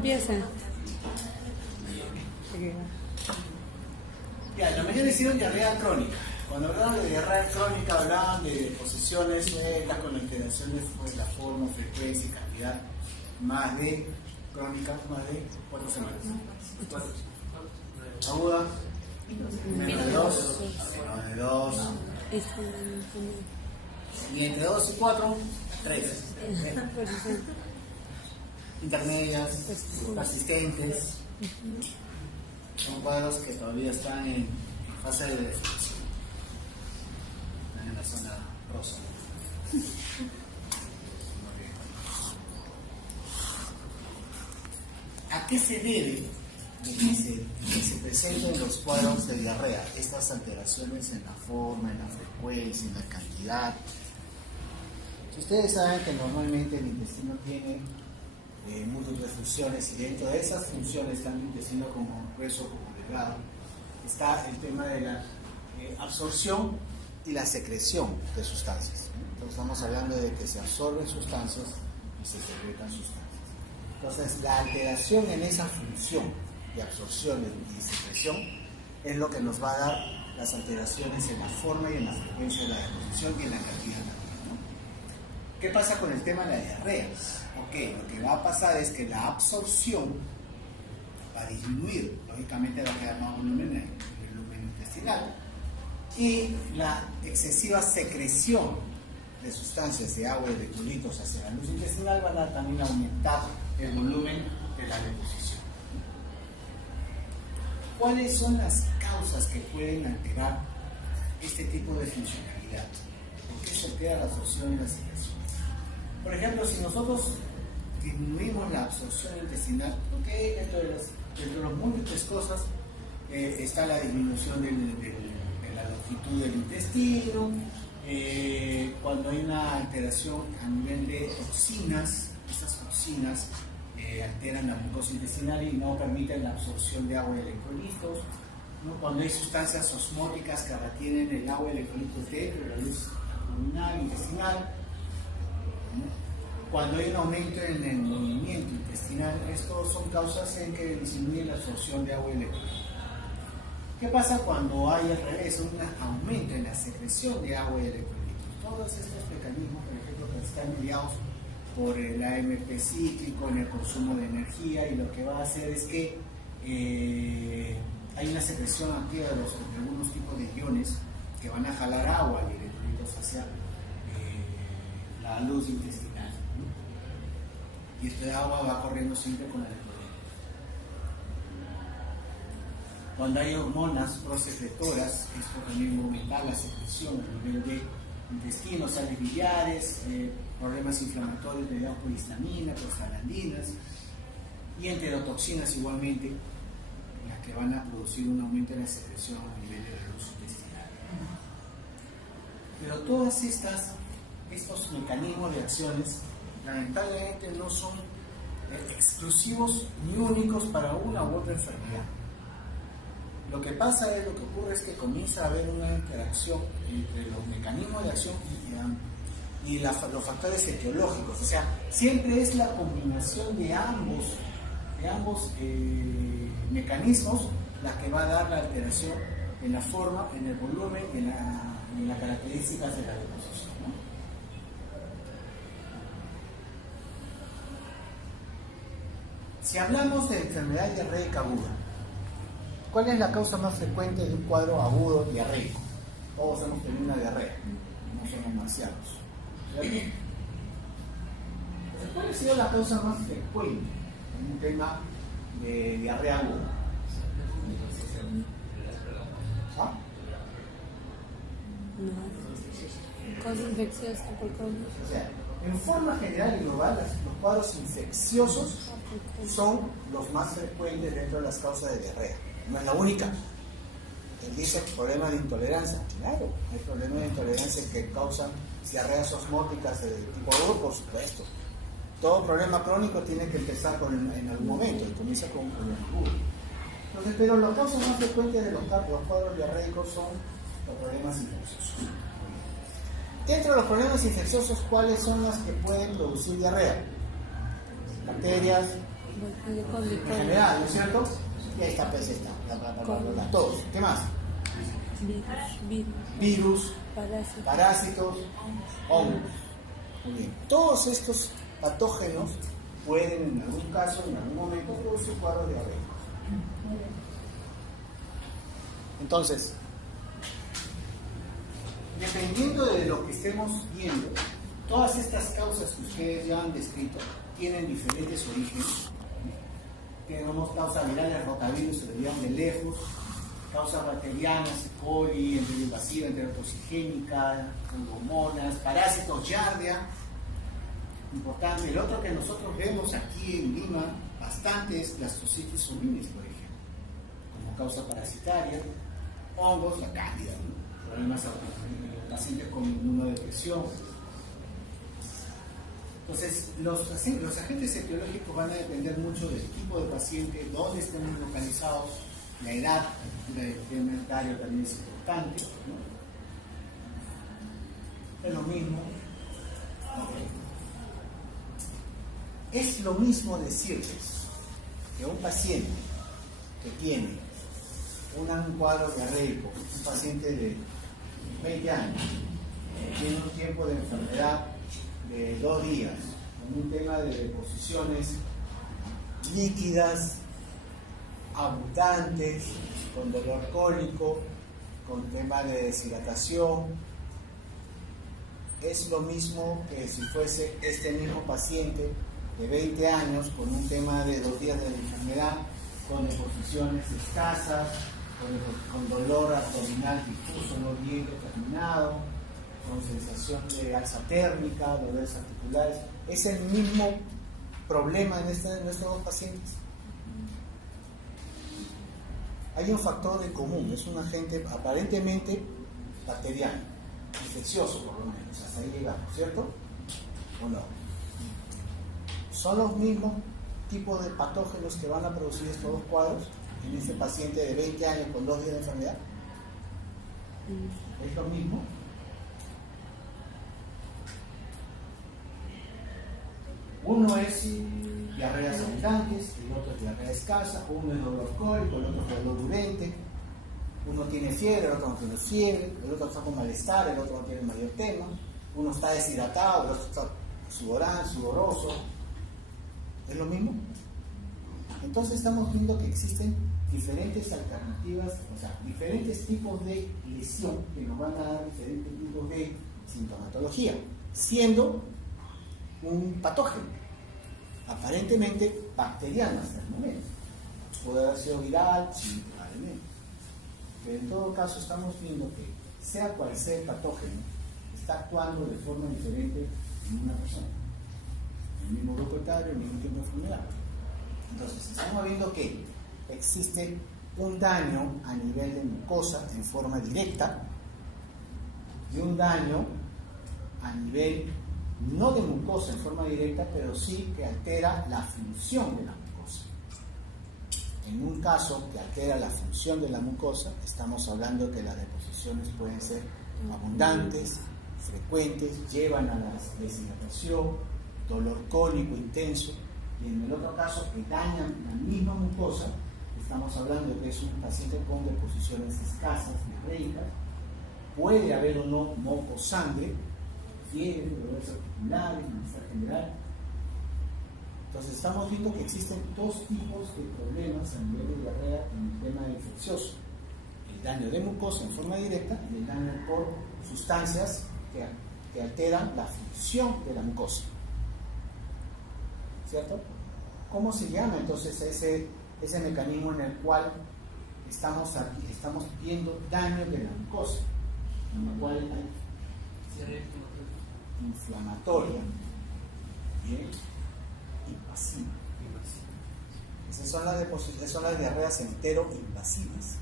Empieza. Ya, la mayoría hicieron diarrea crónica. Cuando hablaban de diarrea crónica, hablaban de posiciones sueltas con alteraciones de la forma, frecuencia y cantidad, más de crónica, más de 4 semanas. Aguda, menos de 2, menos de 2. Y entre 2 y 4, 3. Intermedias, persistentes. Son cuadros que todavía están en fase de definición. Están en la zona rosa. ¿A qué se debe que se presenten los cuadros de diarrea? Estas alteraciones en la forma, en la frecuencia, en la cantidad. Si ustedes saben que normalmente el intestino tiene múltiples funciones, y dentro de esas funciones, tanto intestino como grueso como delgado, está el tema de la absorción y la secreción de sustancias. Entonces estamos hablando de que se absorben sustancias y se secretan sustancias. Entonces la alteración en esa función de absorción y secreción es lo que nos va a dar las alteraciones en la forma y en la frecuencia de la deposición y en la cantidad también, ¿no? ¿Qué pasa con el tema de la diarrea? Ok, lo que va a pasar es que la absorción va a disminuir, lógicamente va a quedar más volumen en el volumen intestinal, y la excesiva secreción de sustancias de agua y electrolitos hacia la luz intestinal van a también aumentar el volumen de la deposición. ¿Cuáles son las causas que pueden alterar este tipo de funcionalidad? ¿Por qué se altera la absorción y la secreción? Por ejemplo, si nosotros disminuimos la absorción intestinal, okay, dentro de las múltiples cosas está la disminución de la longitud del intestino, cuando hay una alteración a nivel de toxinas, estas toxinas alteran la mucosa intestinal y no permiten la absorción de agua y electrolitos, ¿no? Cuando hay sustancias osmóticas que retienen el agua y electrolitos dentro de la luz abdominal, intestinal, ¿no? Cuando hay un aumento en el movimiento intestinal, estos son causas en que disminuye la absorción de agua y electrolitos. ¿Qué pasa cuando hay al revés, un aumento en la secreción de agua y electrolitos? Todos estos mecanismos, por ejemplo, que están mediados por el AMP cíclico en el consumo de energía, y lo que va a hacer es que hay una secreción activa de algunos tipos de iones que van a jalar agua y electrolitos hacia la luz intestinal, ¿no? Y este agua va corriendo siempre con electrolitos. Cuando hay hormonas prosecretoras, esto también va a aumentar la secreción a nivel de intestino, sales biliares, problemas inflamatorios mediados por histamina, prostaglandinas y enterotoxinas igualmente, las que van a producir un aumento en la secreción a nivel de la luz intestinal. Pero todos estos mecanismos de acciones lamentablemente no son exclusivos ni únicos para una u otra enfermedad. Lo que pasa es, lo que ocurre es que comienza a haber una interacción entre los mecanismos de acción y los factores etiológicos. O sea, siempre es la combinación de ambos mecanismos la que va a dar la alteración en la forma, en el volumen y en las características de la deposición, ¿no? Si hablamos de enfermedad diarreica aguda, ¿cuál es la causa más frecuente de un cuadro agudo diarreico? Todos hemos tenido una diarrea, no somos marcianos, ¿cierto? ¿Cuál ha sido la causa más frecuente en un tema de diarrea aguda? ¿Ah? No. Causa infecciosa por COVID. O sea, en forma general y global, los cuadros infecciosos son los más frecuentes dentro de las causas de diarrea. No es la única. Él dice problemas de intolerancia. Claro, hay problemas de intolerancia que causan diarreas osmóticas de tipo agudo, por supuesto. Todo problema crónico tiene que empezar en algún momento y comienza con un problema agudo. Entonces, pero las causas más frecuentes de los cuadros diarreicos son los problemas infecciosos. Dentro de los problemas infecciosos, ¿cuáles son las que pueden producir diarrea? Bacterias, Cólico. En general, ¿no es cierto? Y ahí está, todos. ¿Qué más? Virus, parásitos, hongos. Muy bien. Todos estos patógenos pueden en algún caso, en algún momento, producir cuadros diarreicos. Entonces, dependiendo de lo que estemos viendo, todas estas causas que ustedes ya han descrito tienen diferentes orígenes. Tenemos causas virales, rotavirus, se lo llevan de lejos, causas bacterianas, E. coli, enteroinvasiva, enterotoxigénica, pseudomonas, parásitos, giardia. Importante. El otro que nosotros vemos aquí en Lima bastante es Blastocitis subminis, por ejemplo, como causa parasitaria, hongos, la cándida, ¿no? Problemas en pacientes con inmunodepresión. Entonces, los agentes etiológicos van a depender mucho del tipo de paciente, dónde estén localizados, la edad del primario también es importante, ¿no? Es lo mismo. Es lo mismo decirles que un paciente que tiene un cuadro diarreico, un paciente de 20 años, que tiene un tiempo de enfermedad de 2 días, con un tema de deposiciones líquidas, abundantes, con dolor cólico, con tema de deshidratación, es lo mismo que si fuese este mismo paciente de 20 años con un tema de 2 días de enfermedad, con deposiciones escasas, con dolor abdominal difuso, no bien determinado, con sensación de alza térmica, dolores articulares. Es el mismo problema en estos dos pacientes. Hay un factor en común, es un agente aparentemente bacteriano, infeccioso por lo menos, hasta ahí llegamos, ¿cierto? ¿O no? Son los mismos tipos de patógenos que van a producir estos dos cuadros en ese paciente de 20 años con 2 días de enfermedad. ¿Es lo mismo? Uno es diarreas abundantes, el otro es diarrea escasa, uno es dolor cólico, el otro es dolor urente, uno tiene fiebre, el otro no tiene fiebre, el otro está con malestar, el otro no tiene mayor tema, uno está deshidratado, el otro está sudoroso. ¿Es lo mismo? Entonces estamos viendo que existen diferentes alternativas, o sea, diferentes tipos de lesión que nos van a dar diferentes tipos de sintomatología, siendo un patógeno, aparentemente bacteriano hasta el momento. Puede haber sido viral, sí, probablemente. Pero en todo caso estamos viendo que, sea cual sea el patógeno, está actuando de forma diferente en una persona. El mismo grupo etario, el mismo tiempo de enfermedad. Entonces, estamos viendo que existe un daño a nivel de mucosa en forma directa y un daño a nivel no de mucosa en forma directa, pero sí que altera la función de la mucosa. En un caso que altera la función de la mucosa, estamos hablando de que las deposiciones pueden ser abundantes, frecuentes, llevan a la deshidratación, dolor cólico intenso, y en el otro caso que dañan la misma mucosa, estamos hablando de que es un paciente con deposiciones escasas, diarreicas, puede haber o no moco, sangre, fiebre, dolores articulares, malestar general. Entonces estamos viendo que existen 2 tipos de problemas a nivel de diarrea en el tema infeccioso: el daño de mucosa en forma directa y el daño por sustancias que alteran la función de la mucosa. ¿Cierto? ¿Cómo se llama entonces ese mecanismo en el cual estamos viendo daño de la mucosa, en el cual hay inflamatoria, bien, y pasiva? Esas son las diarreas entero-invasivas.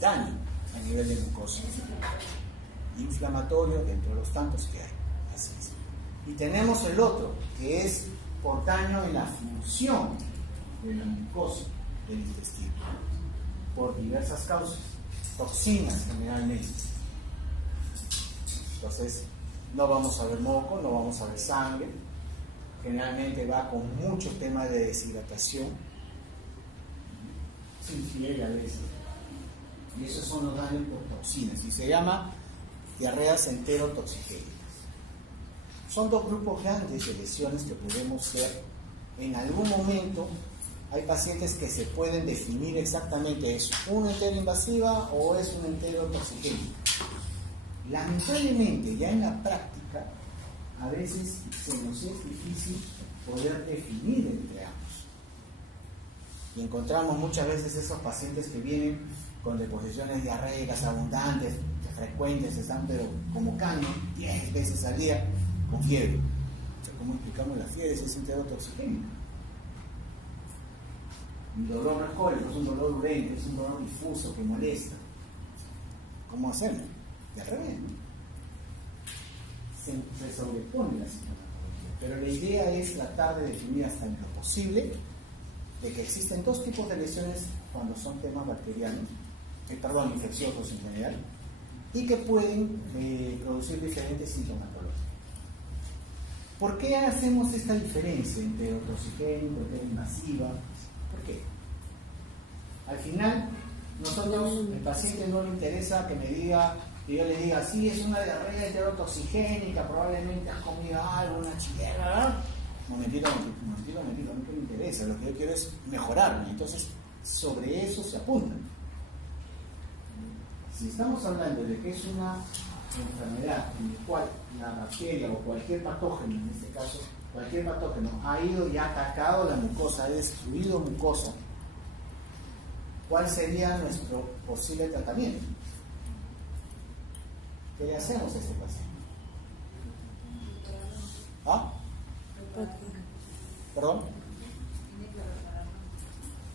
Daño a nivel de mucosa, inflamatorio dentro de los tantos que hay. Así es. Y tenemos el otro, que es por daño en la función de la mucosa del intestino, por diversas causas, toxinas generalmente. Entonces, no vamos a ver moco, no vamos a ver sangre, generalmente va con muchos temas de deshidratación, sin fiebre a veces, y esos son los daños por toxinas, y se llama diarreas enterotoxigénicas. Son dos grupos grandes de lesiones que podemos ver. En algún momento hay pacientes que se pueden definir exactamente, ¿es una enteroinvasiva o es una enterotoxigénica? Lamentablemente, ya en la práctica, a veces se nos es difícil poder definir entre ambos. Y encontramos muchas veces esos pacientes que vienen con deposiciones diarreicas abundantes, frecuentes, están pero como cañón, 10 veces al día, con fiebre. O sea, ¿cómo explicamos la fiebre si es enterotoxigénica? Un dolor alcohólico, es un dolor urente, es un dolor difuso que molesta. ¿Cómo hacerlo? De al revés, ¿no? Se sobrepone la sintomatología. Pero la idea es tratar de definir hasta lo posible de que existen dos tipos de lesiones cuando son temas bacterianos, infecciosos en general, y que pueden producir diferentes sintomatologías. ¿Por qué hacemos esta diferencia entre enterotoxigénico, enteroinvasiva? ¿Por qué? Al final, nosotros, el paciente no le interesa que me diga, que yo le diga, sí, es una diarrea enterotoxigénica, probablemente has comido algo, una chilena, ¿verdad? Momentito, a mí que me interesa, lo que yo quiero es mejorarme, entonces sobre eso se apunta. Si estamos hablando de que es una enfermedad en la cual la bacteria o cualquier patógeno, en este caso, cualquier patógeno ha ido y ha atacado la mucosa, ha destruido mucosa, ¿cuál sería nuestro posible tratamiento? ¿Qué le hacemos a este paciente? ¿Ah? ¿Perdón?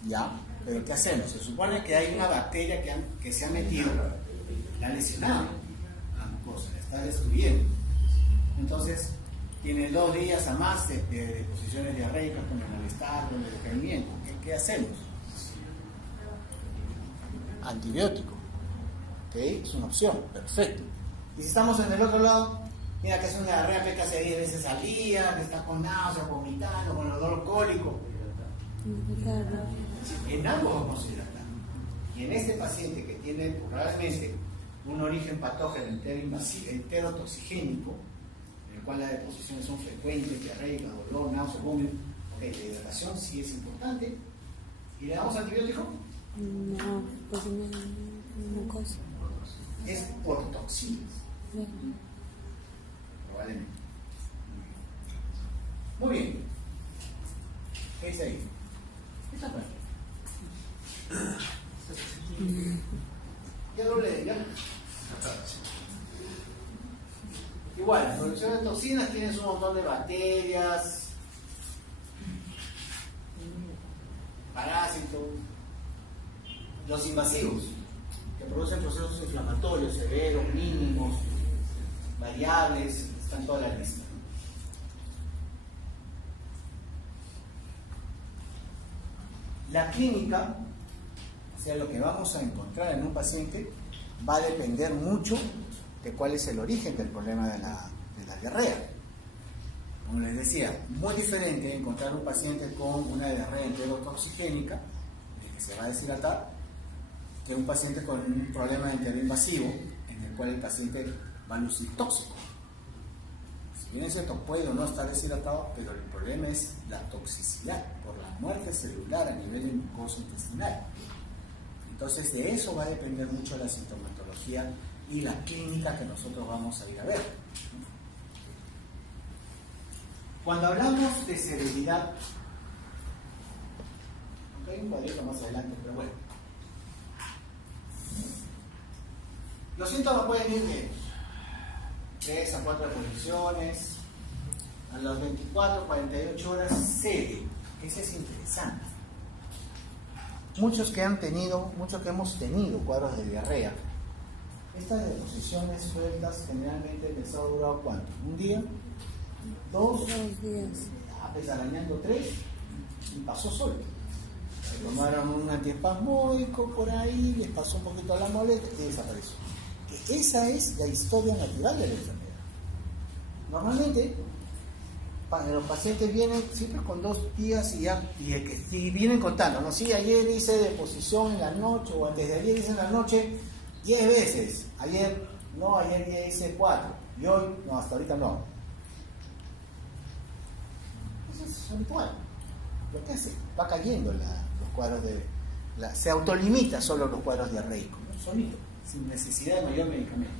Ya, pero ¿qué hacemos? Se supone que hay una bacteria que se ha metido, la ha lesionado la mucosa, la está destruyendo. Entonces, tiene 2 días a más de deposiciones diarreicas con el malestar, con el decaimiento. ¿Qué hacemos? Antibiótico. ¿Ok? Es una opción, perfecto. Y si estamos en el otro lado, mira que es una diarrea que casi 10 veces al día, que está con náuseas, vomitando, con el dolor cólico. En ambos vamos a hidratar. Y en este paciente que tiene probablemente un origen patógeno enterotoxigénico, en el cual las deposiciones son frecuentes, diarreica, dolor, náuseas, vómito, la hidratación sí es importante. ¿Y le damos antibiótico? No, pues una cosa. Es por toxinas. Sí. Probablemente. Muy bien. ¿Qué dice ahí? ¿Qué está pasando? Ya lo leí, ¿ya? Igual, la producción de toxinas tienes un montón de bacterias, parásitos, los invasivos, que producen procesos inflamatorios severos, mínimos, variables, están en toda la lista. La clínica, o sea, lo que vamos a encontrar en un paciente, va a depender mucho de cuál es el origen del problema de la diarrea. Como les decía, muy diferente encontrar un paciente con una diarrea enterotoxigénica, que se va a deshidratar, que un paciente con un problema enteroinvasivo, en el cual el paciente va a lucir tóxico. Si bien es cierto, puede o no estar deshidratado, pero el problema es la toxicidad por la muerte celular a nivel de mucosa intestinal. Entonces, de eso va a depender mucho la sintomatología y la clínica que nosotros vamos a ir a ver. Cuando hablamos de severidad, aunque hay un cuadrito más adelante, pero bueno, los síntomas pueden ir de 3 a 4 posiciones, a las 24, 48 horas cede. Eso es interesante. Muchos que hemos tenido cuadros de diarrea, estas deposiciones sueltas generalmente les ha durado ¿cuánto? ¿Un día? ¿2? 2 días. A pesar arañando 3 y pasó solo. Se tomaron un antiespasmódico por ahí, les pasó un poquito la molestia y desapareció. Esa es la historia natural de la enfermedad. Normalmente los pacientes vienen siempre con 2 días y vienen contando, ¿no? Sí, ayer hice deposición en la noche, o antes de ayer hice en la noche 10 veces. Ayer ya hice 4. Y hoy, no, hasta ahorita no. Eso es habitual. Lo que hace, va cayendo los cuadros se autolimita solo los cuadros diarreicos, ¿no? Solito, sin necesidad de mayor medicamento.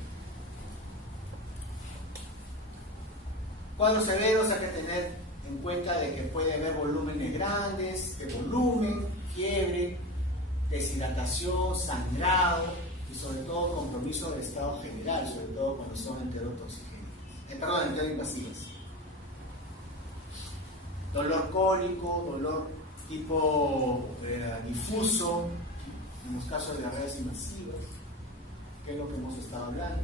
Cuadros severos hay que tener en cuenta de que puede haber volúmenes grandes, de volumen, fiebre, deshidratación, sangrado y sobre todo compromiso del estado general, sobre todo cuando son enteroinvasivas. Dolor cólico, dolor tipo difuso, en los casos de diarreas invasivas, que es lo que hemos estado hablando.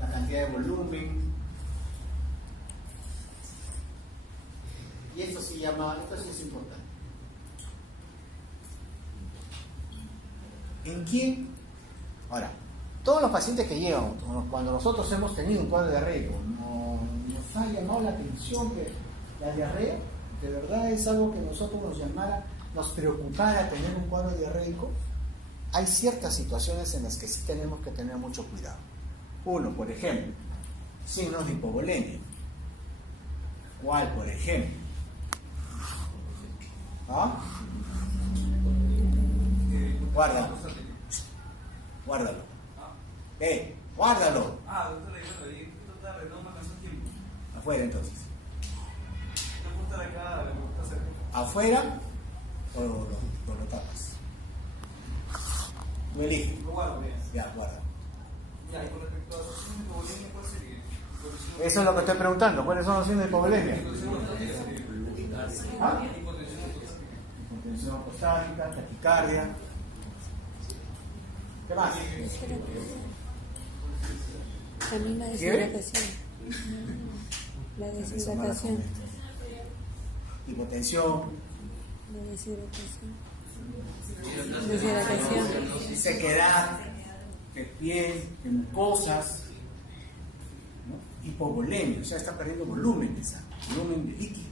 La cantidad de volumen. Y esto sí es importante. ¿En quién? Ahora, todos los pacientes que llegan, cuando nosotros hemos tenido un cuadro diarreico, nos ha llamado la atención que la diarrea, de verdad es algo que nosotros nos preocupara tener un cuadro diarreico. Hay ciertas situaciones en las que sí tenemos que tener mucho cuidado. Uno, por ejemplo, signos de hipovolemia. ¿Cuál, por ejemplo? ¿Ah? Guárdalo. Guárdalo. Guárdalo. Doctor, ahí total, no me alcanzó el tiempo. Afuera entonces. ¿Te gusta de acá? ¿Le gusta hacer? ¿Afuera o lo tapas? Tú eliges. Lo guardo, bien. Ya, guarda. Ya, y con respecto a los signos de hipovolemia, ¿cuál sería? Eso es lo que estoy preguntando. ¿Cuáles son los signos de hipovolemia? ¿Ah? Hipotensión prostática, taquicardia. ¿Qué más? También la deshidratación. La deshidratación. Hipotensión. La deshidratación. Sequedad de piel, de mucosas, ¿no? Hipovolemia, o sea, está perdiendo volumen de sangre, volumen de líquido.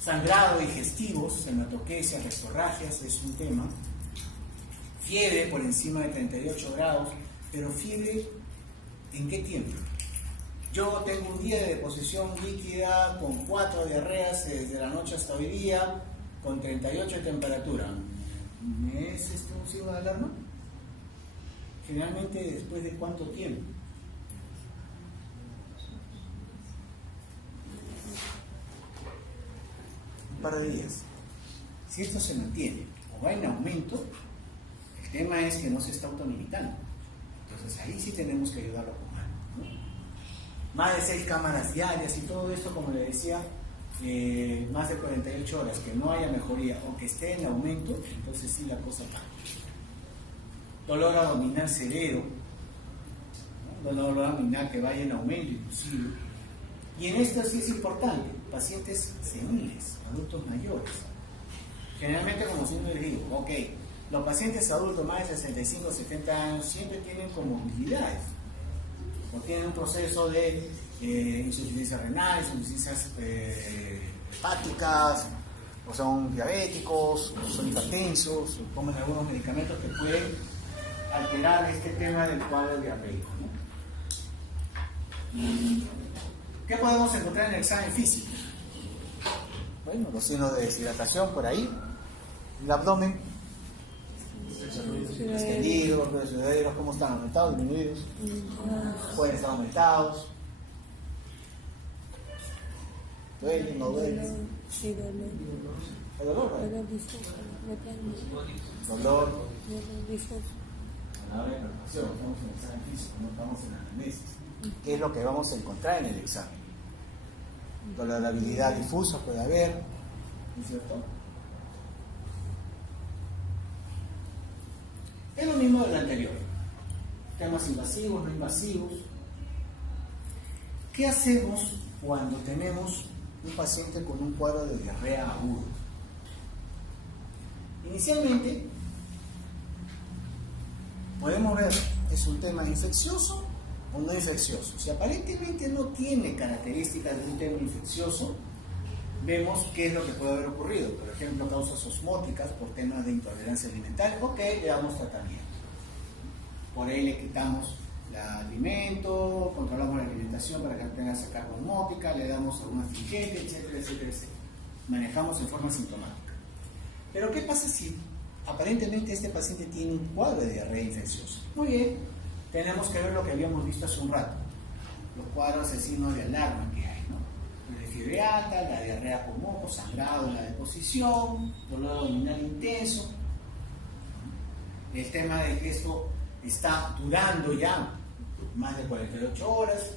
Sangrado digestivos, hematoquesia, rectorragias es un tema. Fiebre por encima de 38 grados, pero fiebre, ¿en qué tiempo? Yo tengo un día de deposición líquida con 4 diarreas desde la noche hasta hoy día, con 38 de temperatura. ¿Es esto un signo de alarma? Generalmente, ¿después de cuánto tiempo? Un par de días. Si esto se mantiene o va en aumento, el tema es que no se está autolimitando. Entonces ahí sí tenemos que ayudarlo con algo, ¿no? Más de 6 cámaras diarias y todo esto, como le decía, más de 48 horas, que no haya mejoría o que esté en aumento, entonces sí la cosa para. Dolor abdominal severo, ¿no? Dolor abdominal que vaya en aumento inclusive. Y en esto sí es importante, pacientes seniles, adultos mayores. Generalmente, como siempre les digo, ok, los pacientes adultos más de 65 o 70 años siempre tienen comorbilidades, o tienen un proceso de insuficiencia renal, insuficiencias hepáticas, o son diabéticos, o son hipertensos, o toman algunos medicamentos que pueden alterar este tema del cuadro diarreico, ¿no? ¿Qué podemos encontrar en el examen físico? Bueno, los signos de deshidratación por ahí, el abdomen, extendidos, los sudaderos, ¿cómo están? ¿Aumentados, disminuidos? Pueden estar aumentados. ¿Duelen, no duelen? Sí, dolor. ¿Hay dolor? Dolor difuso. Dolor. Dolor difuso. Estamos en el examen físico, no estamos en la anamnesis. ¿Qué es lo que vamos a encontrar en el examen? Tolerabilidad difusa puede haber, ¿no es cierto? Es lo mismo del anterior. Temas invasivos, no invasivos. ¿Qué hacemos cuando tenemos un paciente con un cuadro de diarrea agudo? Inicialmente, podemos ver, ¿es un tema infeccioso un no infeccioso. Si aparentemente no tiene características de un tema infeccioso, vemos qué es lo que puede haber ocurrido. Por ejemplo, causas osmóticas por temas de intolerancia alimentaria. Ok, le damos tratamiento. Por ahí le quitamos el alimento, controlamos la alimentación para que no tenga esa carga osmótica, le damos algún astringente, etcétera, etcétera, etcétera. Manejamos en forma sintomática. Pero ¿qué pasa si aparentemente este paciente tiene un cuadro de diarrea infecciosa? Muy bien, tenemos que ver lo que habíamos visto hace un rato, los cuadros de signos de alarma que hay, ¿no? La fiebre alta, la diarrea con moco, sangrado en la deposición, dolor abdominal intenso, el tema de que esto está durando ya más de 48 horas.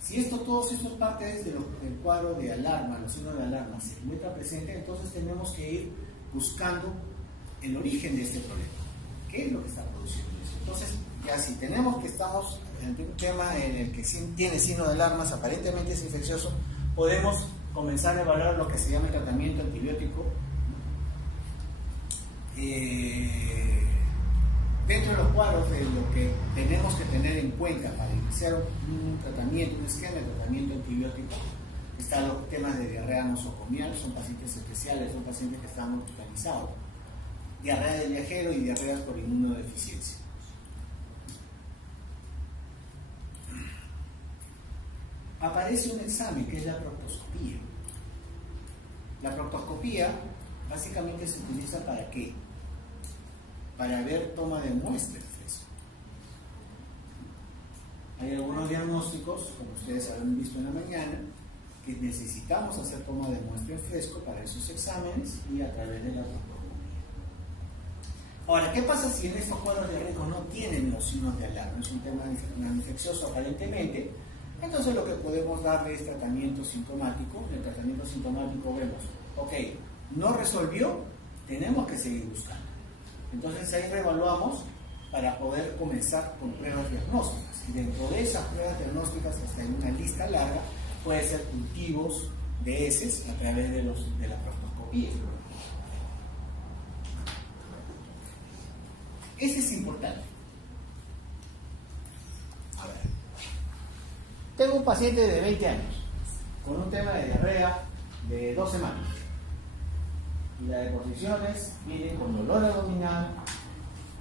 Si todos estos partes del cuadro de alarma, los signos de alarma se encuentran presentes, entonces tenemos que ir buscando el origen de este problema. ¿Qué es lo que está produciendo eso? Entonces, ya si tenemos que estamos en un tema en el que tiene signos de alarmas, aparentemente es infeccioso, podemos comenzar a evaluar lo que se llama el tratamiento antibiótico. Dentro de los cuadros de lo que tenemos que tener en cuenta para iniciar un tratamiento, un esquema de tratamiento antibiótico, están los temas de diarrea nosocomial, son pacientes especiales, son pacientes que están hospitalizados, diarrea del viajero y diarreas por inmunodeficiencia. Aparece un examen que es la proctoscopía. La proctoscopía básicamente se utiliza ¿para qué? Para ver toma de muestra de fresco. Hay algunos diagnósticos, como ustedes habrán visto en la mañana, que necesitamos hacer toma de muestra en fresco para esos exámenes y a través de la proctoscopía. Ahora, ¿qué pasa si en estos cuadros diarreicos no tienen los signos de alarma? Es un tema infeccioso aparentemente. Entonces lo que podemos darle es tratamiento sintomático. En el tratamiento sintomático vemos, ok, no resolvió, tenemos que seguir buscando. Entonces ahí reevaluamos para poder comenzar con pruebas diagnósticas. Y dentro de esas pruebas diagnósticas, hasta en una lista larga, puede ser cultivos de heces a través de la proctoscopía. Ese es importante. A ver. Tengo un paciente de 20 años con un tema de diarrea de 2 semanas. Y las deposiciones vienen con dolor abdominal,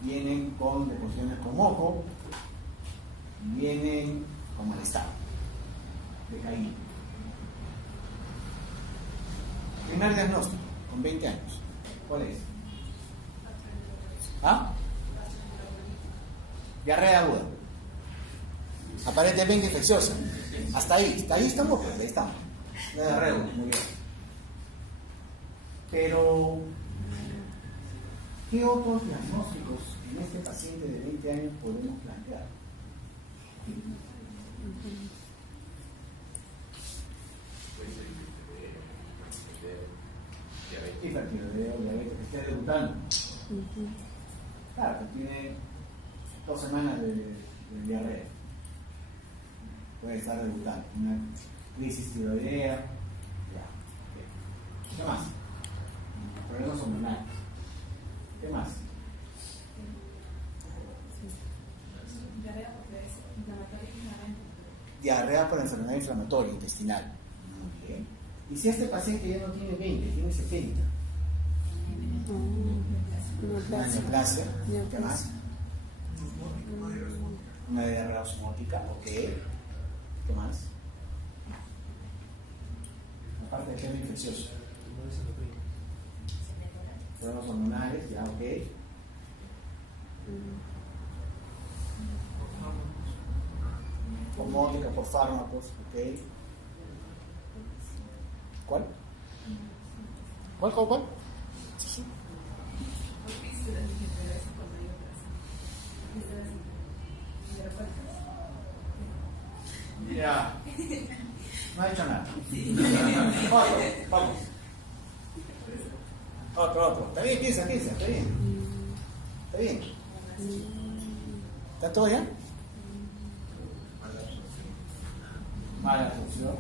vienen con deposiciones con moco, vienen con malestar, decaído. Primer diagnóstico, con 20 años. ¿Cuál es? ¿Ah? Diarrea aguda. Aparentemente infecciosa. Hasta ahí estamos, pues ahí estamos. La diarrea aguda, muy bien. Pero, ¿qué otros diagnósticos en este paciente de 20 años podemos plantear? Hipertiroideo, diabetes, que esté debutando. Claro, que tiene 2 semanas de diarrea. Puede estar debutando. Una crisis tiroidea. Ya. ¿Qué más? Problemas hormonales. ¿Qué más? Diarrea por enfermedad inflamatoria intestinal. Muy bien. ¿Y si este paciente ya no tiene 20, tiene 70? Una neoplasia. ¿Qué más? Una diarrea osmótica. Ok. ¿Qué más? Aparte de tema infeccioso. Problemas hormonales, ya, ok. Hormónica por fármacos, ok. ¿Cuál? ¿Cuál? Sí. Ya. No ha hecho nada. Otro, vamos. Otro. Está bien, piensa, está bien. Está bien. ¿Está todo bien? Mala absorción.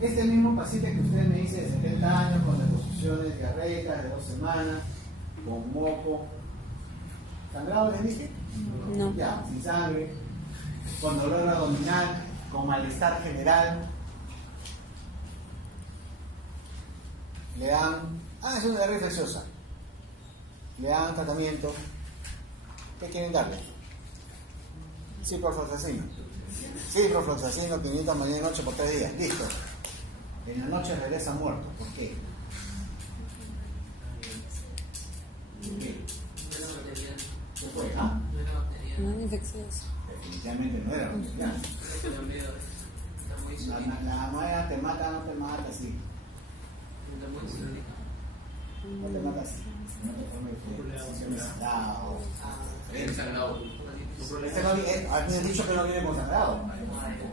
Este mismo paciente que usted me dice de 70 años, con deposiciones diarreicas de 2 semanas, con moco, ¿Sangrado les dije? No. Ya, sin sangre, con dolor abdominal, con malestar general. Le dan, es una diarrea infecciosa. Le dan tratamiento. ¿Qué quieren darle? Ciprofloxacino. Ciprofloxacino, 500 mañana y noche por 3 días. Listo. En la noche regresa muerto. ¿Por qué? ¿Por qué? ¿Qué fue? ¿Ah? No, infeccioso. Definitivamente no era bacteriana. La madera te mata, no te mata, sí. No te mata así. No te pone sangrado. Habían dicho que no viene con sangrado.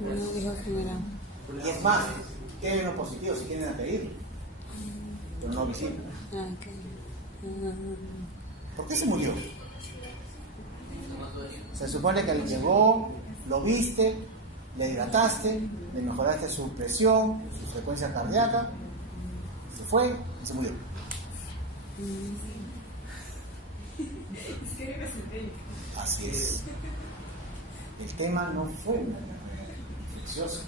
No, dijo que no era. Y es más, tienen los positivos si quieren pedirlo. Pero no visible. Ok. ¿Por qué se murió? Se supone que llegó, lo viste, le hidrataste, le mejoraste su presión, su frecuencia cardíaca, se fue y se murió. Así es. El tema no fue una diarrea infecciosa,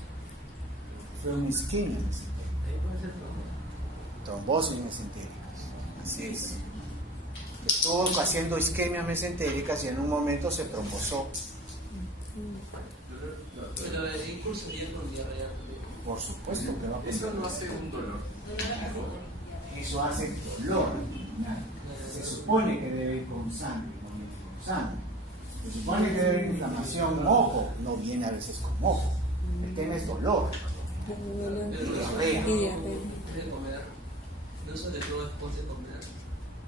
fue una isquemia mesentérica. Trombosis mesentéricas. Así es. Estuvo haciendo isquemias mesentéricas y en un momento se trombosó. Pero el incurso viene con diarrea también. Por supuesto que va a Eso no hace un dolor. Eso hace dolor. Se supone que debe ir con sangre, no viene con sangre. Se supone que debe ir inflamación moco, no viene a veces con moco. El tema es dolor. Diarrea. Y diarrea. De comer. No se le prueba después de comer.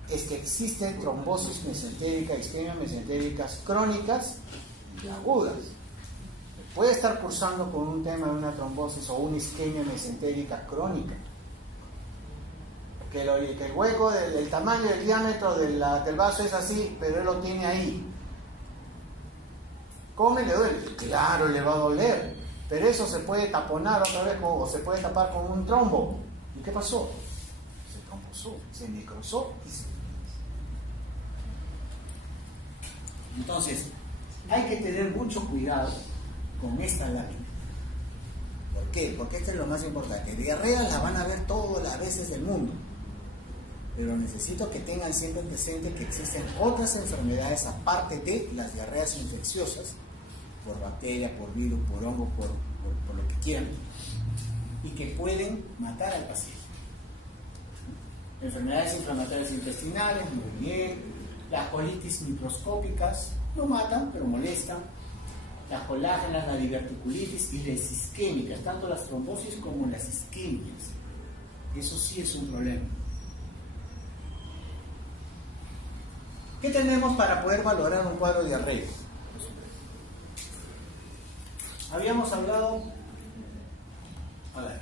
Es que existen trombosis mesentérica, isquemias mesentéricas crónicas y agudas. Puede estar cursando con un tema de una trombosis o una isquemia mesentérica crónica. Que el hueco, el tamaño, el diámetro del vaso es así, pero él lo tiene ahí. ¿Cómo le duele? Claro, le va a doler. Pero eso se puede taponar otra vez o se puede tapar con un trombo. ¿Y qué pasó? Se trombosó, se necrosó y se... Entonces, hay que tener mucho cuidado con esta lámina. ¿Por qué? Porque esto es lo más importante. Diarreas las van a ver todas las veces del mundo. Pero necesito que tengan siempre presente que existen otras enfermedades aparte de las diarreas infecciosas, por bacteria, por virus, por hongo, por lo que quieran, y que pueden matar al paciente. Enfermedades inflamatorias intestinales, muy bien. Las colitis microscópicas no matan, pero molestan. Las colágenas, la diverticulitis y las isquémicas, tanto las trombosis como las isquemias. Eso sí es un problema. ¿Qué tenemos para poder valorar un cuadro diarreico? Habíamos hablado... A ver.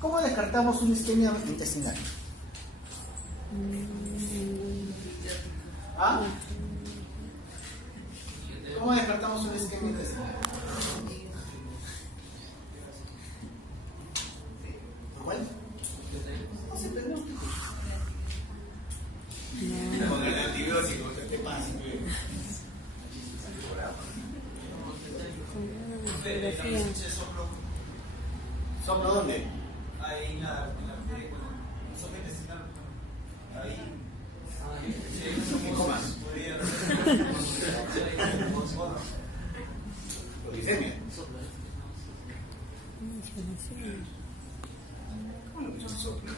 ¿Cómo descartamos una isquemia intestinal? ¿Ah? ¿Cómo descartamos una isquemia intestinal? ¿Cuál? No sé, tenemos que... Con el antibiótico, ¿qué pasa? ¿Soplo dónde? Ahí en la soplo intestinal. Ahí. ¿Qué más? Polisemia. ¿Cómo lo escuchan soplo?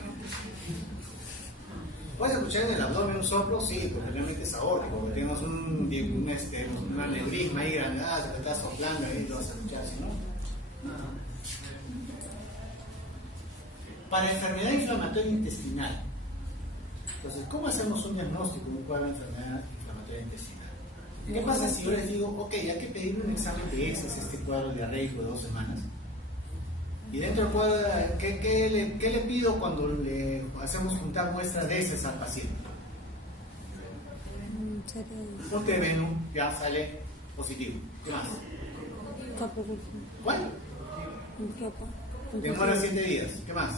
¿Puedes escuchar en el abdomen un soplo? Sí, porque realmente es aórtico, porque tenemos un aneurisma ahí grande, que está soplando ahí, lo vas a escuchar, ¿sí, no? Para enfermedad inflamatoria intestinal, entonces, ¿cómo hacemos un diagnóstico de un cuadro de enfermedad inflamatoria intestinal? ¿Qué pasa si yo les digo, ok, hay que pedirle un examen de heces, este cuadro diarreico de 2 semanas? Y dentro del cuadro, ¿qué le pido cuando le hacemos juntar muestras de heces al paciente? Un TVNU, ya sale positivo. ¿Qué más? ¿Cuál? Demora 7 días. ¿Qué más?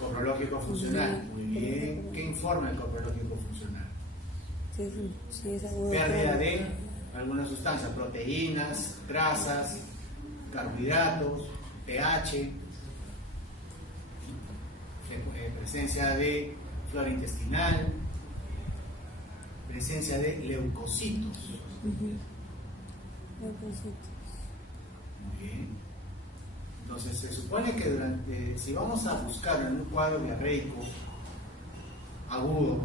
Coprológico funcional. Muy bien. ¿Qué informa el coprológico funcional? Sí, es agudo. Pérdida de alguna sustancia, proteínas, grasas, carbohidratos, pH, presencia de flora intestinal, presencia de leucocitos. Leucocitos. Muy bien. Entonces se supone que si vamos a buscar en un cuadro diarreico agudo,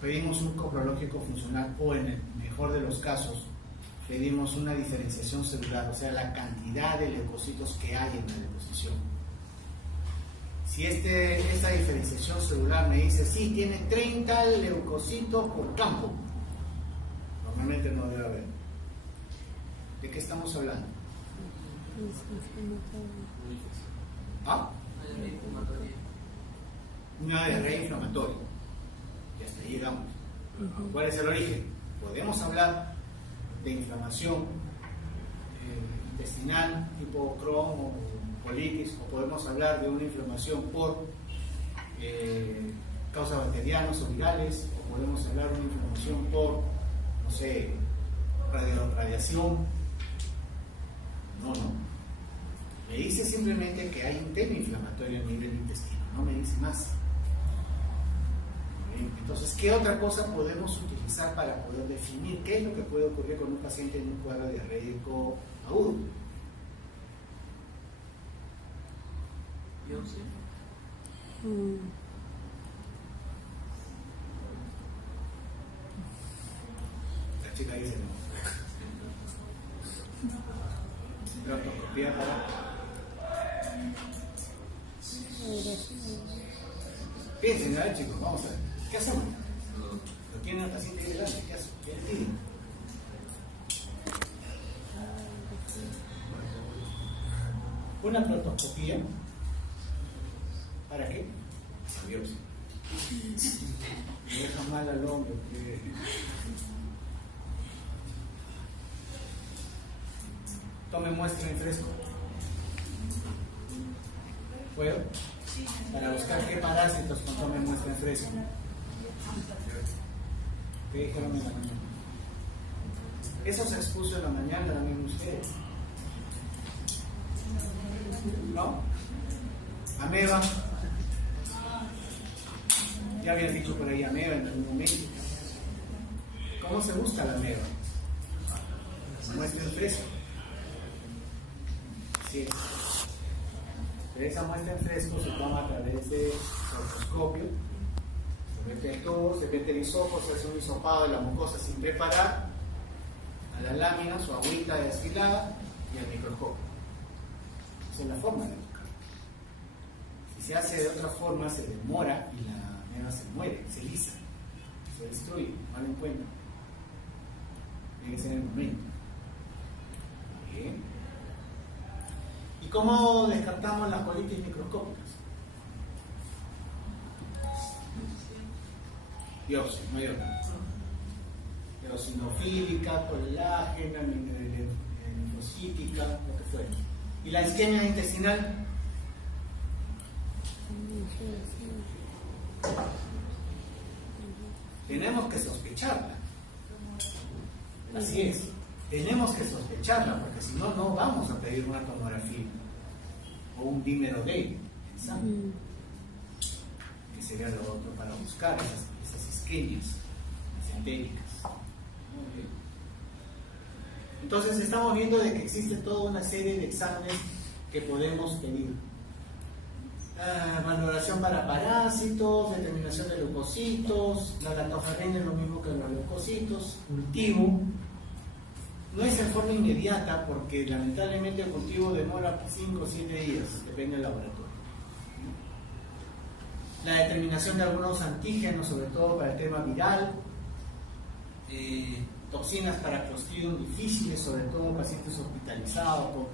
pedimos un coprológico funcional o en el mejor de los casos pedimos una diferenciación celular, o sea, la cantidad de leucocitos que hay en la deposición. Si esta diferenciación celular me dice, sí, tiene 30 leucocitos por campo, normalmente no debe haber. ¿De qué estamos hablando? ¿Ah? Una diarrea inflamatoria. Y hasta ahí llegamos. ¿Cuál es el origen? Podemos hablar de inflamación intestinal tipo Crohn o colitis, o podemos hablar de una inflamación por causas bacterianas o virales, o podemos hablar de una inflamación por, no sé, radiación. No. Me dice simplemente que hay un tema inflamatorio a nivel intestino, no me dice más. Entonces, ¿qué otra cosa podemos utilizar para poder definir qué es lo que puede ocurrir con un paciente en un cuadro diarreico agudo? Biopsia. La chica dice no. Proctoscopía para... Piensen, a ver, chicos, vamos a ver. ¿Qué hacemos? Lo tiene el paciente ahí delante, ¿qué hacemos? ¿Qué le piden? Una proctoscopía. ¿Para qué? La biopsia. Me deja mal al hombre. Tome muestra en fresco. ¿Puedo? Para buscar qué parásitos con tome muestra en fresco. ¿Qué dijeron en la mañana? Eso se expuso en la mañana también ustedes. ¿No? Ameba. Ya habían dicho por ahí ameba en algún momento. ¿Cómo se busca la ameba? Muestra en fresco. Sí. Pero esa muestra en fresco se toma a través de proctoscopio. Se mete el tubo, se mete el hisopo, se hace un hisopado de la mucosa sin preparar, a la lámina, su agüita destilada y al microscopio. Esa es la forma de buscar. Si se hace de otra forma, se demora y la ameba se muere, se lisa, se destruye, no lo encuentra. Tiene que ser en el momento. Bien. ¿Y cómo descartamos las colitis microscópicas? Biopsia, no hay otra. Eosinofílica, colágena, linfocítica, lo que fuera. ¿Y la isquemia intestinal? Tenemos que sospecharla. Así es. Tenemos que sospecharla, porque si no, no vamos a pedir una tomografía o un dímero D en sangre, que sería lo otro para buscar esas isquemias mesentéricas. Muy bien. Entonces estamos viendo de que existe toda una serie de exámenes que podemos pedir. Valoración para parásitos, determinación de leucocitos, la lactoferrina es lo mismo que los leucocitos, cultivo. No es en forma inmediata porque lamentablemente el cultivo demora 5 o 7 días, depende del laboratorio. La determinación de algunos antígenos, sobre todo para el tema viral, toxinas para Clostridium difíciles, sobre todo en pacientes hospitalizados con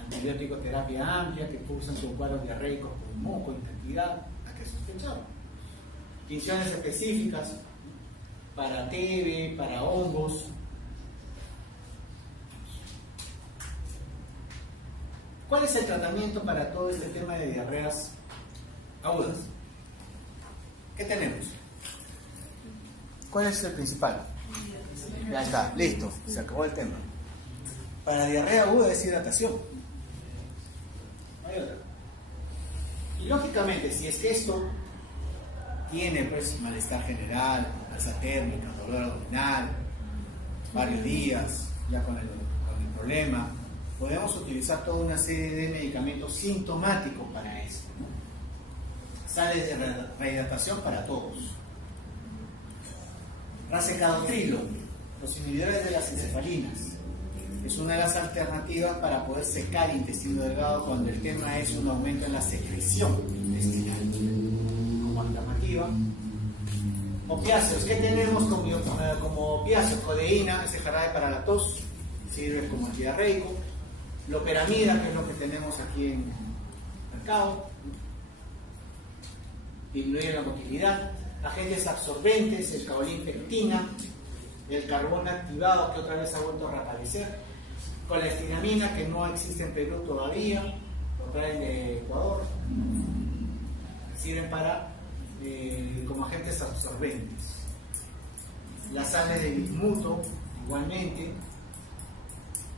antibiótico terapia amplia que cursan con cuadros diarreicos con moco en cantidad, a que sospechar. Tinciones específicas para TB, para hongos. ¿Cuál es el tratamiento para todo este tema de diarreas agudas. ¿Qué tenemos? ¿Cuál es el principal? Ya está, listo, se acabó el tema. Para diarrea aguda es hidratación. No hay otra. Y lógicamente, si es que esto tiene pues malestar general, alza térmica, dolor abdominal, varios días ya con el problema, podemos utilizar toda una serie de medicamentos sintomáticos para eso, ¿no? Sales de rehidratación para todos. Racecadotrilo, los inhibidores de las encefalinas, es una de las alternativas para poder secar el intestino delgado cuando el tema es un aumento en la secreción intestinal. Como alternativa, opiáceos. ¿Qué tenemos como opiáceos? Codeína, ese jarabe para la tos, sirve como antidiarreico. Loperamida, que es lo que tenemos aquí en el mercado, disminuye la motilidad. Agentes absorbentes, el caolín pectina, el carbón activado, que otra vez ha vuelto a reaparecer. Colestiramina, que no existe en Perú todavía, lo traen de Ecuador, sirven para como agentes absorbentes. Las sales de bismuto, igualmente.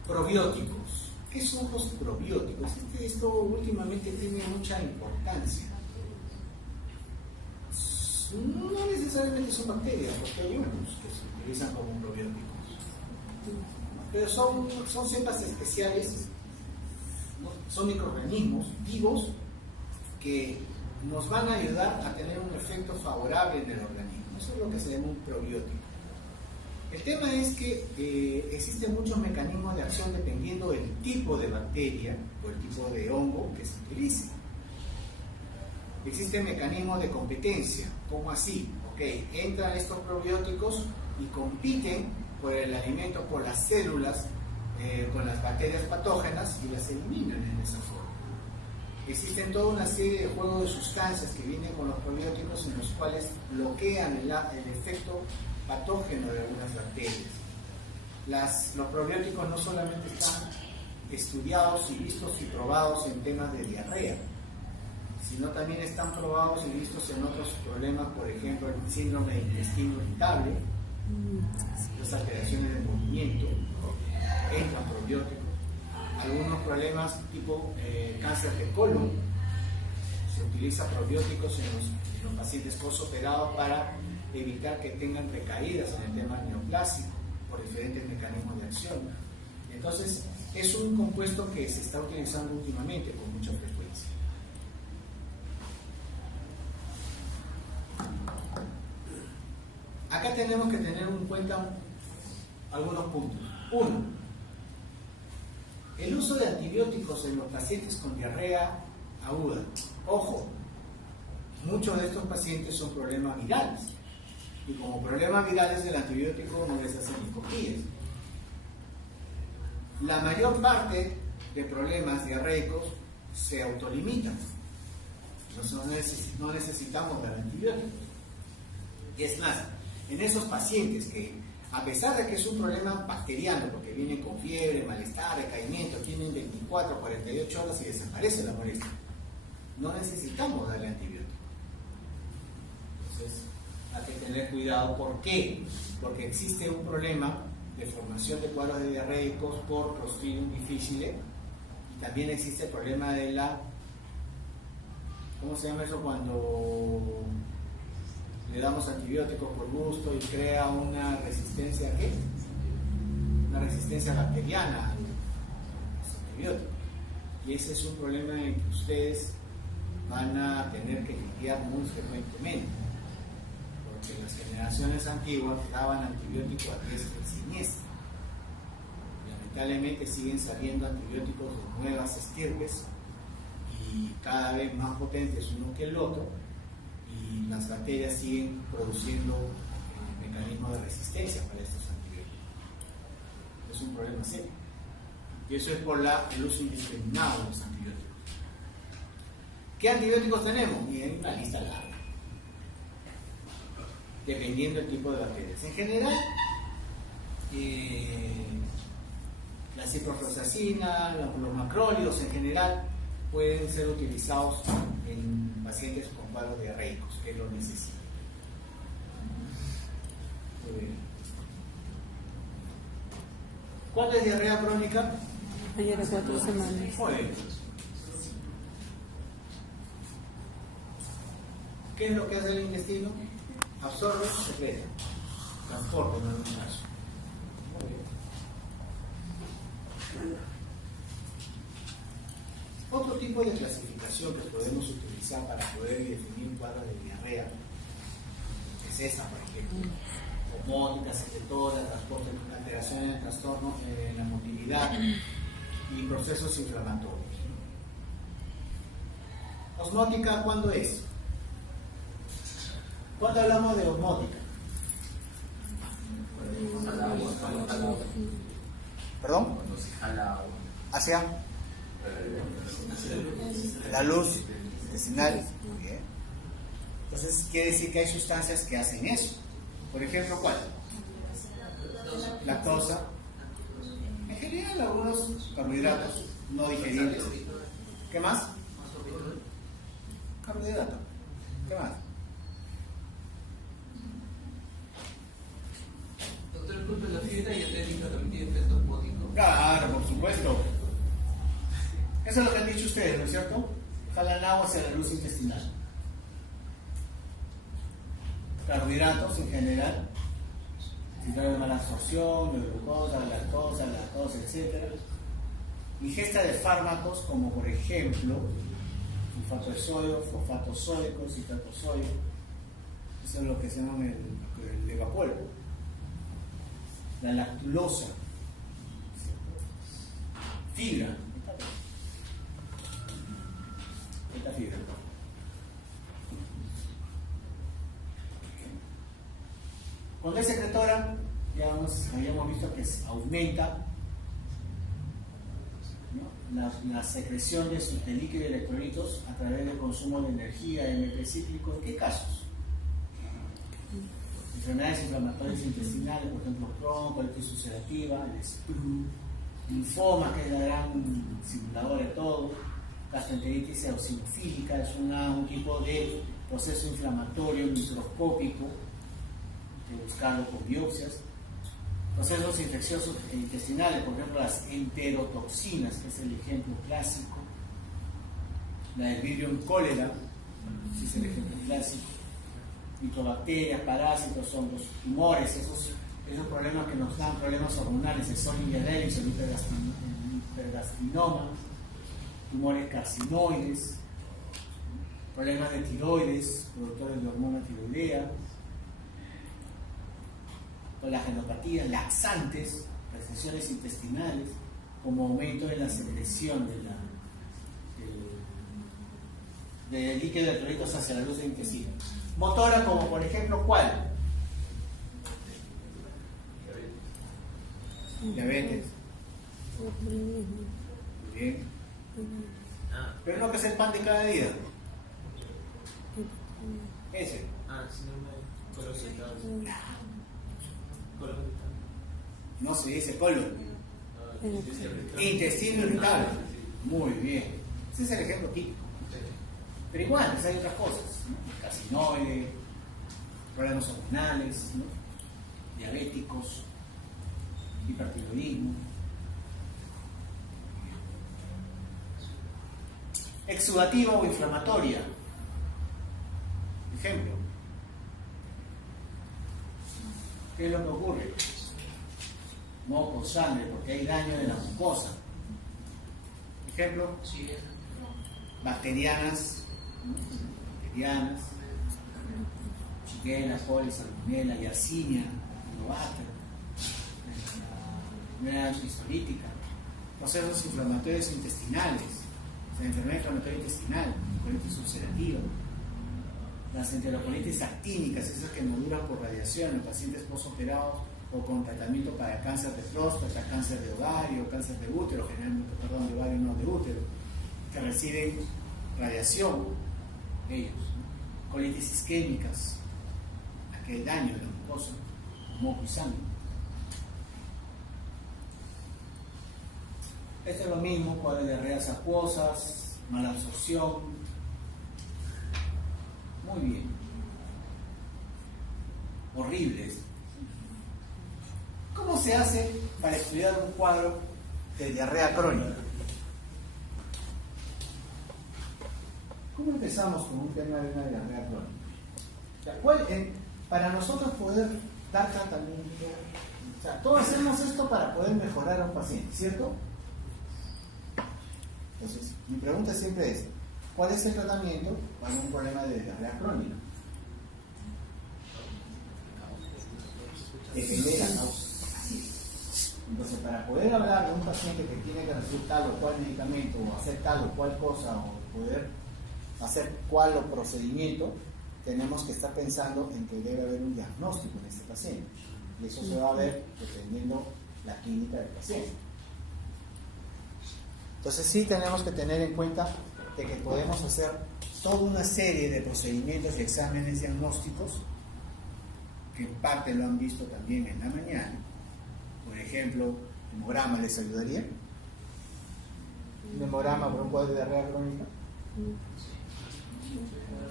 Probióticos. ¿Qué son los probióticos? Esto últimamente tiene mucha importancia. No necesariamente son bacterias, porque hay unos que se utilizan como probióticos. Pero son cepas especiales, ¿no? Son microorganismos vivos que nos van a ayudar a tener un efecto favorable en el organismo. Eso es lo que se llama un probiótico. El tema es que existen muchos mecanismos de acción dependiendo del tipo de bacteria o el tipo de hongo que se utilice. Existen mecanismos de competencia. ¿Cómo así? Entran estos probióticos y compiten por el alimento, por las células, con las bacterias patógenas y las eliminan en esa forma. Existen toda una serie de juegos de sustancias que vienen con los probióticos en los cuales bloquean el efecto patógeno de algunas bacterias. Los probióticos no solamente están estudiados y vistos y probados en temas de diarrea, sino también están probados y vistos en otros problemas, por ejemplo, el síndrome de intestino irritable, las alteraciones de movimiento, entran probióticos. Algunos problemas tipo cáncer de colon, se utiliza probióticos en los pacientes postoperados para evitar que tengan recaídas en el tema neoplásico por diferentes mecanismos de acción. Entonces, es un compuesto que se está utilizando últimamente con mucha frecuencia. Acá tenemos que tener en cuenta algunos puntos. Uno, el uso de antibióticos en los pacientes con diarrea aguda. Ojo, muchos de estos pacientes son problemas virales. Y como problemas virales, el antibiótico no les hace ni cosquillas. La mayor parte de problemas diarreicos se autolimitan. Entonces no necesitamos dar antibióticos. Y es más, en esos pacientes que, a pesar de que es un problema bacteriano, porque vienen con fiebre, malestar, recaimiento, tienen 24, 48 horas y desaparece la molestia, no necesitamos darle antibiótico. Entonces, hay que tener cuidado. ¿Por qué? Porque existe un problema de formación de cuadros de diarreicos por Clostridium difficile, y también existe el problema de la, ¿cómo se llama eso? Cuando le damos antibióticos por gusto y crea una resistencia ¿a qué? Una resistencia bacteriana a los antibióticos. Y ese es un problema en que ustedes van a tener que lidiar muy frecuentemente, porque las generaciones antiguas daban antibióticos a diestra y siniestra. Lamentablemente siguen saliendo antibióticos de nuevas estirpes y cada vez más potentes uno que el otro, y las bacterias siguen produciendo mecanismos de resistencia para estos antibióticos. Es un problema serio. Y eso es por el uso indiscriminado de los antibióticos. ¿Qué antibióticos tenemos? Y hay una lista larga, dependiendo del tipo de bacterias. En general, la ciprofloxacina, los macrólidos en general pueden ser utilizados en pacientes con cuadros diarreicos que lo necesitan. Muy bien. ¿Cuándo es diarrea crónica? Ayer a 4 semanas. Muy bien. ¿Qué es lo que hace el intestino? Absorbe, secreta, transporta en el vaso. Muy bien. Otro tipo de clasificación que podemos utilizar para poder definir un cuadro de diarrea es esta, por ejemplo. Osmótica, secretora, transporte, alteración en el trastorno, en la motilidad y procesos inflamatorios. Osmótica, ¿cuándo es? ¿Cuándo hablamos de osmótica? ¿Perdón? Cuando se jala agua. ¿Hacia? La luz intestinal. Muy bien. Entonces, quiere decir que hay sustancias que hacen eso. Por ejemplo, ¿cuál? Lactosa. En general, algunos carbohidratos no digeribles. ¿Qué más? Carbohidrato. ¿Qué más? Doctor, disculpe, la fibra dietética también tiene efecto osmótico. Claro, por supuesto. Eso es lo que han dicho ustedes, ¿no es cierto? Jalan agua hacia la luz intestinal. Carbohidratos en general, si trae mala absorción, de glucosa, lactosa, etc. Ingesta de fármacos como por ejemplo sulfato de sodio, fosfato sódico, citrato sódico. Eso es lo que se llama el levapolvo. La lactulosa, fibra. Esta fibra. Cuando es secretora, ya habíamos visto que aumenta, ¿no?, la secreción de líquido y electrolitos a través del consumo de energía MP cíclico. ¿En qué casos? Enfermedades inflamatorias intestinales, por ejemplo, bronquiolitis ulcerativa, el SPRU, linfoma, que es la gran simuladora de todo, gastroenteritis eosinofílica, es un tipo de proceso inflamatorio microscópico, hay que buscarlo con biopsias. Procesos infecciosos intestinales, por ejemplo, las enterotoxinas, que es el ejemplo clásico, la del Virium cólera, que es el ejemplo clásico, micobacterias, parásitos, hongos, tumores, esos problemas que nos dan problemas hormonales, el Sjögren's, el hipergastrinoma, tumores carcinoides, problemas de tiroides, productores de hormona tiroidea, colagenopatía, laxantes, recensiones intestinales, como aumento en la secreción de líquido de electrolitos hacia la luz del intestino. Motora, como por ejemplo, ¿cuál? Diabetes. Muy bien. Pero no, que es el pan de cada día. Ese. Si no me colocitado. No se dice colon. Intestino irritable. Muy bien. Ese es el ejemplo típico. Pero igual, hay otras cosas, ¿no? Carcinoide, problemas hormonales, ¿no?, diabéticos, hipertiroidismo. Exudativa o inflamatoria. Ejemplo. ¿Qué es lo que ocurre? Moco, sangre, porque hay daño de la mucosa. Ejemplo. Bacterianas, Shigella, coli, salmonella, yersinia, helicobacter, enfermedad histolítica, procesos inflamatorios intestinales, la enfermedad inflamatoria intestinal, colitis ulcerativa, las enterocolitis actínicas, esas que maduran por radiación en pacientes postoperados o con tratamiento para cáncer de próstata, cáncer de ovario, cáncer de útero, generalmente, de ovario no de útero, que reciben radiación, ellos, ¿no? Colitis isquémicas, aquí hay daño en la mucosa, moco y sangre. Esto es lo mismo, cuadros de diarreas acuosas, mala absorción, Muy bien. Horrible esto. ¿Cómo se hace para estudiar un cuadro de diarrea crónica? ¿Cómo empezamos con un tema de una diarrea crónica? Para nosotros poder dar tratamiento, o sea, todos hacemos esto para poder mejorar a un paciente, ¿cierto? Entonces, mi pregunta siempre es, ¿cuál es el tratamiento para un problema de diarrea crónica? Depende de la causa. Entonces, para poder hablar de un paciente que tiene que recibir tal o cual medicamento, o hacer tal o cual cosa, o poder hacer cual o procedimiento, tenemos que estar pensando en que debe haber un diagnóstico en este paciente. Y eso se va a ver dependiendo la clínica del paciente. Entonces sí tenemos que tener en cuenta de que podemos hacer toda una serie de procedimientos y exámenes diagnósticos que en parte lo han visto también en la mañana. Por ejemplo, hemograma les ayudaría. ¿Un hemograma por un cuadro de diarrea crónica?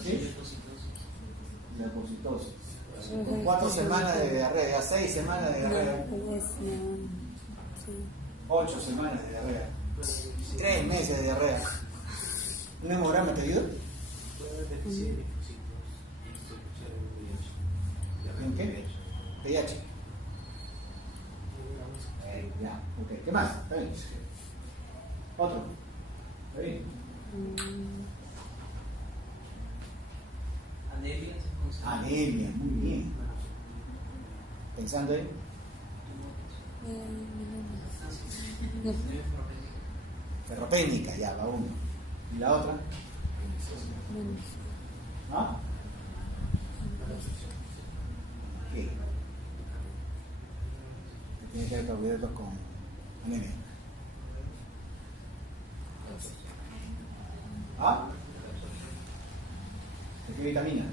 ¿Sí? Leucocitosis. Con 4 semanas de diarrea, 6 semanas de diarrea, 8 semanas de diarrea, 3 meses de diarrea. ¿Un hemograma te ayuda? ¿En qué? pH. Ya, ok. ¿Qué más? ¿Está bien? Otro. ¿Está bien? Anemia. Anemia, muy bien. Pensando en ferropénica, ya va uno. ¿Y la otra? ¿Ah? ¿Qué? Tiene que ver carbohidratos con anemia. ¿Ah? ¿De qué vitamina?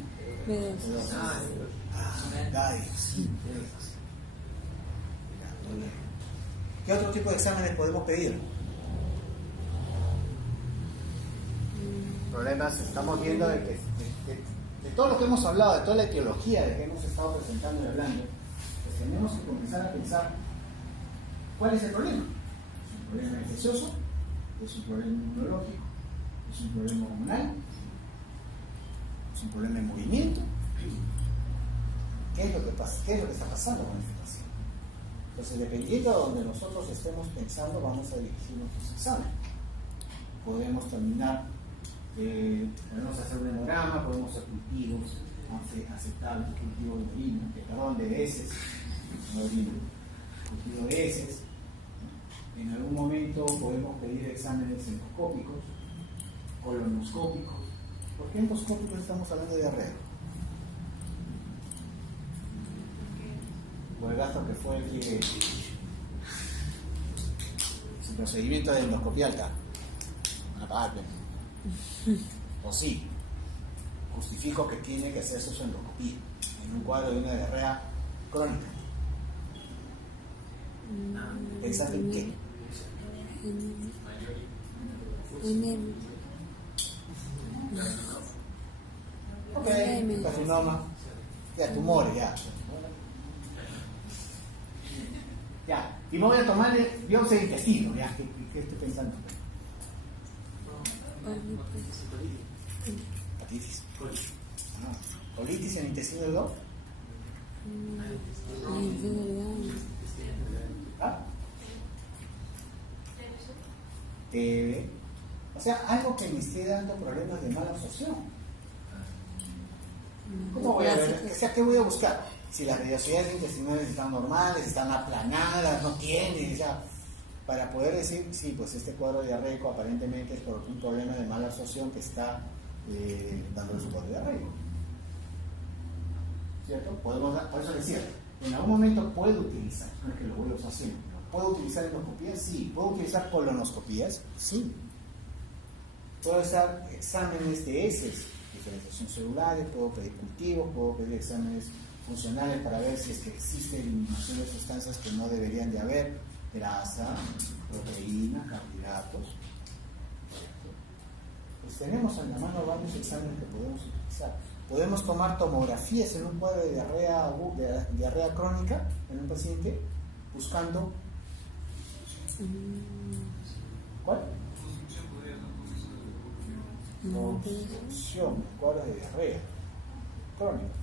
Sí. ¿Qué otro tipo de exámenes podemos pedir? Problemas, estamos viendo de todo lo que hemos hablado, de toda la etiología de que hemos estado presentando y hablando, pues tenemos que comenzar a pensar cuál es el problema. ¿Es un problema infeccioso? ¿Es un problema inmunológico? ¿Es un problema hormonal? ¿Es un problema de movimiento? ¿Qué es lo que pasa? ¿Qué es lo que está pasando con este paciente? Entonces, dependiendo de donde nosotros estemos pensando, vamos a dirigir nuestros exámenes. Podemos terminar, podemos hacer un hemograma, podemos hacer cultivos aceptables, cultivo de orina, de heces, no orina, cultivo de heces. En algún momento podemos pedir exámenes endoscópicos, colonoscópicos. ¿Por qué endoscópicos estamos hablando de diarrea? Por el gasto que fue el procedimiento de endoscopía alta. Una parte. O sí, justifico que tiene que hacerse su endoscopía en un cuadro de una diarrea crónica. ¿Pensando en qué? Ok, carcinoma, ya, tumores, ya. Ya, y me voy a tomar biopsia de intestino, ya, ¿qué estoy pensando? Hepatitis. ¿Colitis en el intestino delgado? ¿Ah? O sea, algo que me esté dando problemas de mala absorción. ¿Cómo voy a ver? O sea, ¿qué voy a buscar? Si las vellosidades intestinales están normales, están aplanadas, no tienen, o sea, para poder decir, sí, pues este cuadro diarreico aparentemente es por un problema de mala absorción que está dando su cuadro diarreico. ¿Cierto? Podemos, por eso decía, en algún momento puedo utilizar, no es que lo voy a usar siempre, ¿puedo utilizar endoscopías? Sí. ¿Puedo utilizar colonoscopías? Sí. ¿Puedo usar exámenes de heces, diferenciación celulares? ¿Puedo pedir cultivos? ¿Puedo pedir exámenes funcionales para ver si es que existe eliminación de sustancias que no deberían de haber? Grasa, proteína, carbohidratos. Pues tenemos en la mano varios exámenes que podemos utilizar. Podemos tomar tomografías en un cuadro de diarrea crónica en un paciente buscando ¿cuál? Obstrucción, cuadros de diarrea crónica.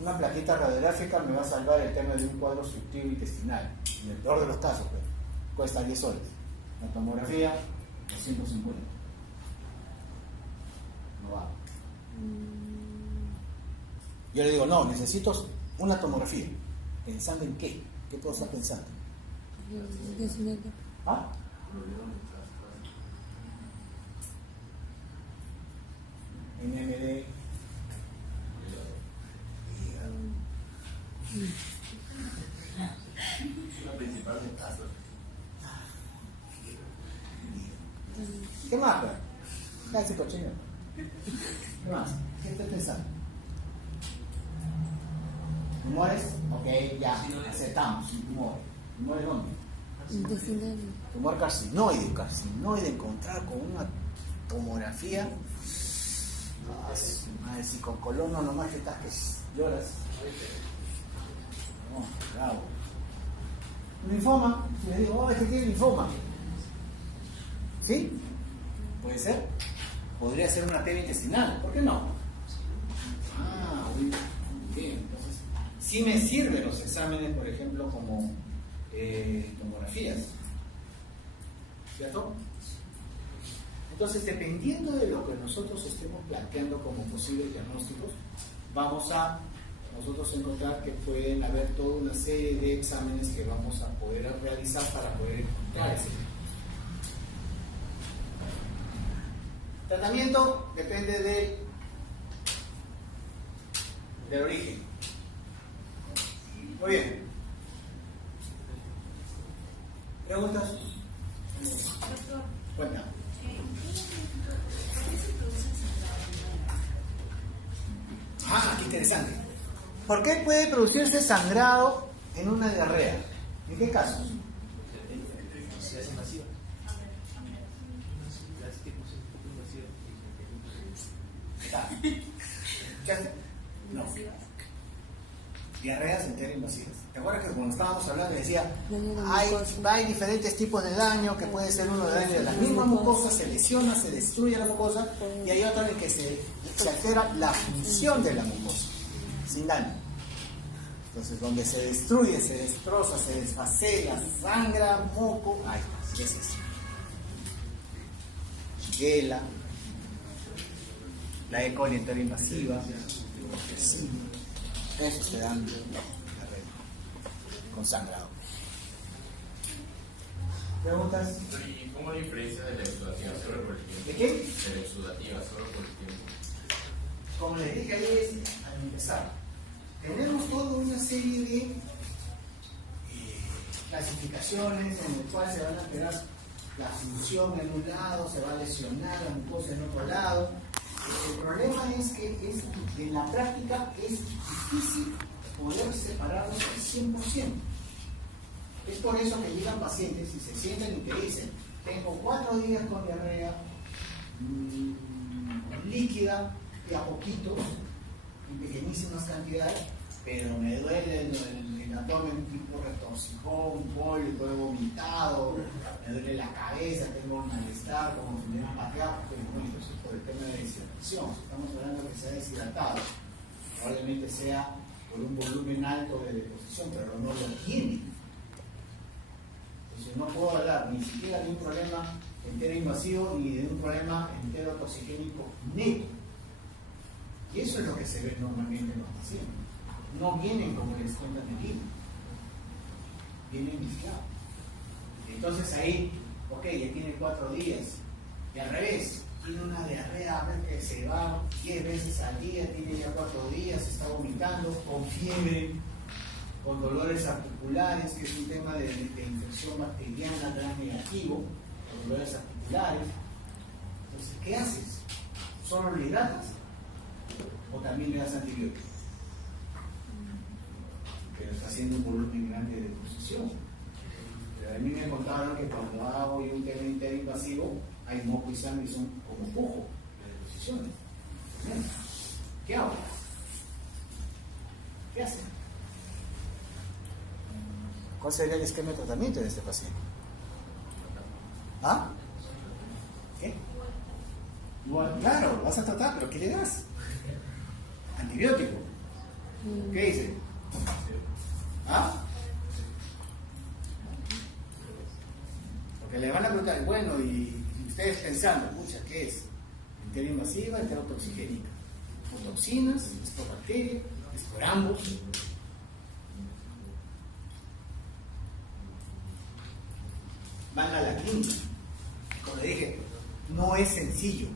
Una plaquita radiográfica me va a salvar el tema de un cuadro obstructivo intestinal. En el peor de los casos, pues, cuesta 10 soles. La tomografía, 250. No va. Yo le digo, no, necesito una tomografía. ¿Pensando en qué? ¿Qué puedo estar pensando? ¿Ah? NMD. La principal de caso. ¿Qué más, pues? Casi cochino. ¿Qué más? ¿Qué estás pensando? ¿Tumores? Ok, ya, aceptamos. Tumores. ¿Tumores dónde? Tumor carcinoide, encontrar con una tomografía. Madre, si con colono nomás que estás que lloras. No, bravo. Linfoma, si le digo, oh, este tiene linfoma. ¿Sí? ¿Puede ser? Podría ser una arteria intestinal, ¿por qué no? Muy bien. Entonces, sí me sirven los exámenes, por ejemplo, como tomografías. ¿Cierto? Entonces, dependiendo de lo que nosotros estemos planteando como posibles diagnósticos, vamos a nosotros encontrar que pueden haber toda una serie de exámenes que vamos a poder realizar para poder encontrar ese diagnóstico. Tratamiento depende del origen. Muy bien. ¿Preguntas? Cuenta. Qué interesante. ¿Por qué puede producirse sangrado en una diarrea? ¿En qué casos? ¿Qué hace? No. Diarreas enteroinvasivas. ¿Te acuerdas que cuando estábamos hablando decía hay diferentes tipos de daño, que puede ser uno de daño de la misma mucosa, se lesiona, se destruye la mucosa, y hay otro en el que se altera la función de la mucosa, sin daño. Entonces, donde se destruye, se destroza, se desfacela, sangra, moco, ahí está, ¿qué es eso? Shigella, la E. coli enteroinvasiva, eso se dan con sangrado. ¿Preguntas? ¿Y cómo la diferencia de la exudativa solo por el tiempo? ¿De qué? De la exudativa solo por el tiempo. Como les dije ayer al empezar, tenemos toda una serie de clasificaciones en las cuales se van a alterar la función en un lado, se va a lesionar la mucosa en otro lado. El problema es que en la práctica es difícil poder separarlos al 100%. Es por eso que llegan pacientes y se sientan y te dicen, tengo 4 días con diarrea líquida y a poquitos, en pequeñísimas cantidades, pero me duele el abdomen tipo retorcijón, pólipo, he vomitado, me duele la cabeza, tengo un malestar, como si me hubieran pateado, porque bueno, eso es por el tema de deshidratación. Estamos hablando de que se ha deshidratado, probablemente sea por un volumen alto de deposición, pero no lo tiene. Entonces no puedo hablar ni siquiera de un problema enteroinvasivo ni de un problema enterotoxigénico neto. Y eso es lo que se ve normalmente en los pacientes. No vienen como les cuentan el libro, vienen mezclados. Entonces ahí, ok, ya tiene 4 días, y al revés, tiene una diarrea, a ver que se va 10 veces al día, tiene ya 4 días, está vomitando, con fiebre, con dolores articulares, que es un tema de infección bacteriana gran negativo, con dolores articulares. Entonces, ¿qué haces? ¿Solo le hidratas? ¿O también le das antibióticos? Pero está haciendo un volumen grande de deposición. Pero a mí me contaron que cuando hago un tema interinvasivo hay moco y sangre y son como como pujo, de deposiciones. ¿Qué hago? ¿Qué hacen? ¿Cuál sería el esquema de tratamiento de este paciente? ¿Ah? ¿Qué? Igual, claro, vas a tratar, pero ¿qué le das? Antibiótico. ¿Qué dice? ¿Ah? Porque le van a preguntar, bueno, y ustedes pensando, pucha, ¿qué es? Enteroinvasiva, enterotoxigénica. Por toxinas, es por bacterias, es por ambos. Van a la clínica. Como le dije, no es sencillo.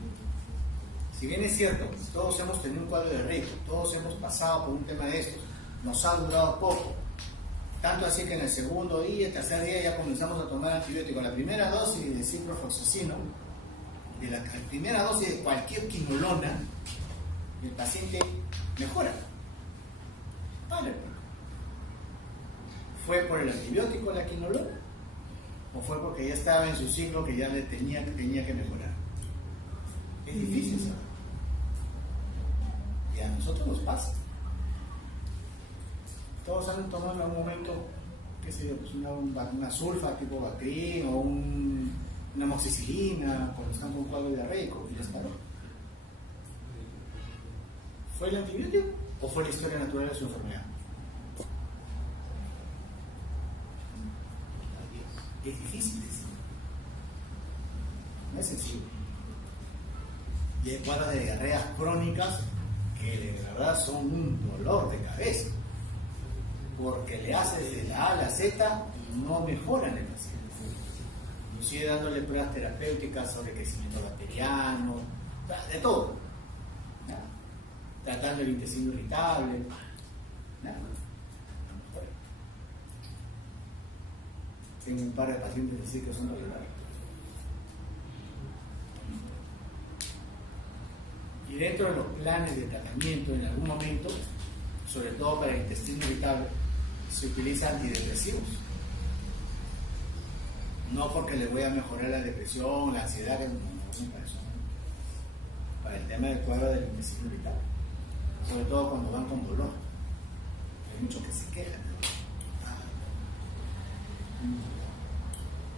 Si bien es cierto, todos hemos tenido un cuadro de riesgo, todos hemos pasado por un tema de estos, nos ha durado poco. Tanto así que en el segundo día, tercer día ya comenzamos a tomar antibióticos. La primera dosis de ciprofloxacino, de la primera dosis de cualquier quinolona, el paciente mejora. Vale. ¿Fue por el antibiótico la quinolona? ¿O fue porque ya estaba en su ciclo que ya le tenía que mejorar? Es difícil saber. Y a nosotros nos pasa. Todos han tomado en algún momento, qué sé yo, pues una sulfa tipo Bactrim o una amoxicilina cuando están con un cuadro diarreico y les paró. ¿Fue el antibiótico o fue la historia natural de su enfermedad? Es difícil decir. No es sencillo. Y hay cuadros de diarreas crónicas que de verdad son un dolor de cabeza. Porque le hace desde la A a la Z y no mejoran el paciente. Inclusive dándole pruebas terapéuticas sobre crecimiento bacteriano, de todo. ¿No? Tratando el intestino irritable. ¿No? Tengo un par de pacientes así que son tolerables. Y dentro de los planes de tratamiento, en algún momento, sobre todo para el intestino irritable, se utilizan antidepresivos. No porque le voy a mejorar la depresión, la ansiedad, no para eso. Para el tema del cuadro del intestino irritable. Sobre todo cuando van con dolor. Hay muchos que se quejan.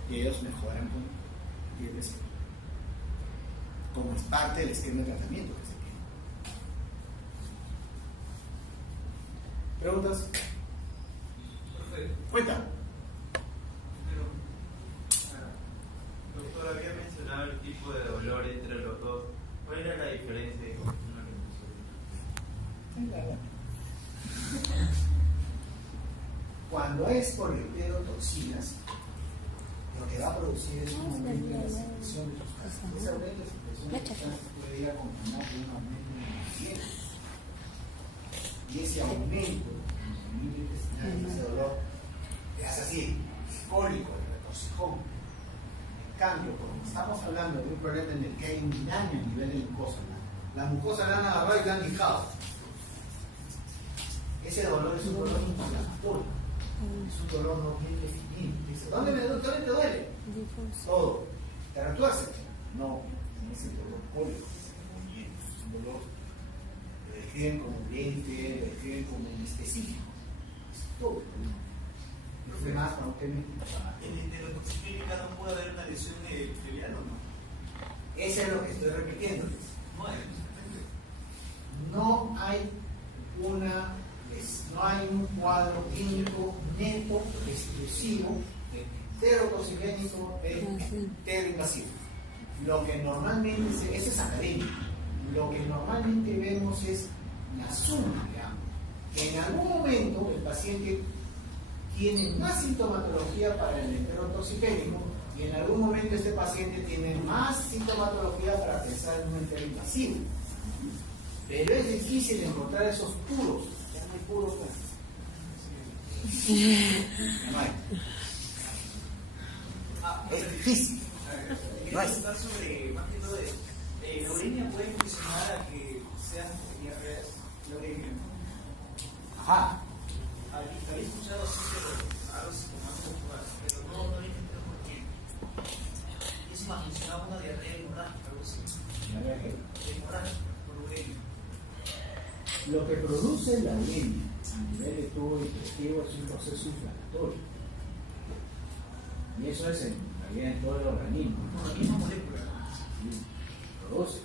Y ellos mejoran con antidepresivos. Como es parte del esquema de tratamiento que se tiene. ¿Preguntas? Perfecto. Cuenta. Doctor, había mencionado el tipo de dolor entre los dos. ¿Cuál era la diferencia? Cuando es por enterotoxinas, lo que va a producir es un aumento de la secreción de sustancias. Ese aumento de secreción de sustancias puede ir acompañado de un aumento en el paciente. Y ese aumento en el intestinal, ese dolor, le hace así, cólico, el retorcijón. En cambio, como estamos hablando de un problema en el que hay un daño a nivel de mucosa, la mucosa la han agarrado y la han lijado. Ese dolor es un dolor inflamatorio, es un dolor no bien definido. Dice, ¿dónde te duele? Todo. ¿Te retuerce? No, es el dolor cólico, es un dolor que describen como lente, lo describen como específico. Es todo. Los demás, cuando tienen. ¿En enterotoxigénica no puede haber una lesión epitelial o no? Eso es lo que estoy repitiendo. No hay. No hay un cuadro clínico neto, exclusivo, de enterotoxigénico, de enteroinvasivo. Lo que normalmente, ese es académico, lo que normalmente vemos es la suma, digamos, que en algún momento el paciente tiene más sintomatología para el enterotoxigénico y en algún momento este paciente tiene más sintomatología para pensar en un enteroinvasivo. Pero es difícil encontrar esos puros. Ya no hay puros. No hay. Es difícil. Quería preguntar sobre, más que todo, ¿la uremia puede funcionar a que sean diarreas? La uremia. Ajá. Había escuchado así, pero algo pero no he entendido por qué. Yo se imaginaba una diarrea hemorrágica, algo así. ¿Diarrea qué? hemorragia por uremia. Lo que produce la uremia a nivel de tubo digestivo es un proceso inflamatorio. Y eso es en realidad en todo el organismo. Por la misma molécula. Sí, produce.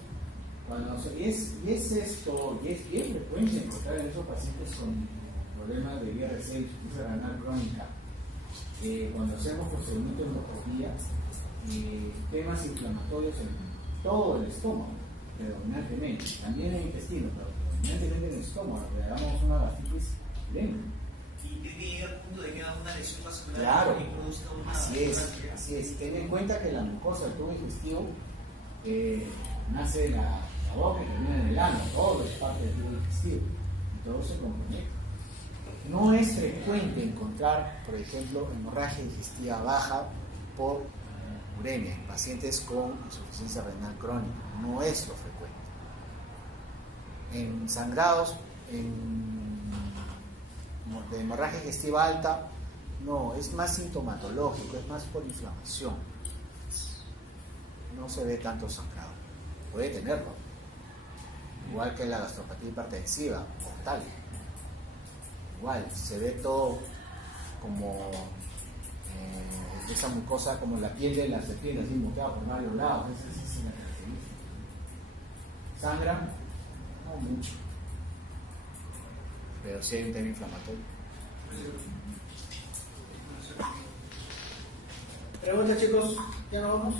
Y es esto, y es bien frecuente encontrar en esos pacientes con problemas de IRC, insuficiencia renal crónica, cuando hacemos procedimientos de endoscopía, temas inflamatorios en todo el estómago, predominantemente, también en el intestino, pero predominantemente en el estómago, le damos una gastritis lenta. Y tiene que llegar al punto de que haga una lesión vascular Claro, y produzca una así es. Ten en cuenta que la mucosa del tubo digestivo nace de la boca y termina en el ano, todo es parte del tubo digestivo, y todo se compromete. No es frecuente encontrar, por ejemplo, hemorragia digestiva baja por uremia en pacientes con insuficiencia renal crónica, no es lo frecuente. En sangrados de hemorragia digestiva alta, no, es más sintomatológico, es más por inflamación. No se ve tanto sangrado, puede tenerlo, igual que la gastropatía hipertensiva portal. Igual, se ve todo como esa mucosa, como la piel de la serpiente, así muteada por varios lados. Esa es la característica. Sangra, no mucho, pero sí hay un tema inflamatorio. Preguntas, chicos, ¿ya nos vamos?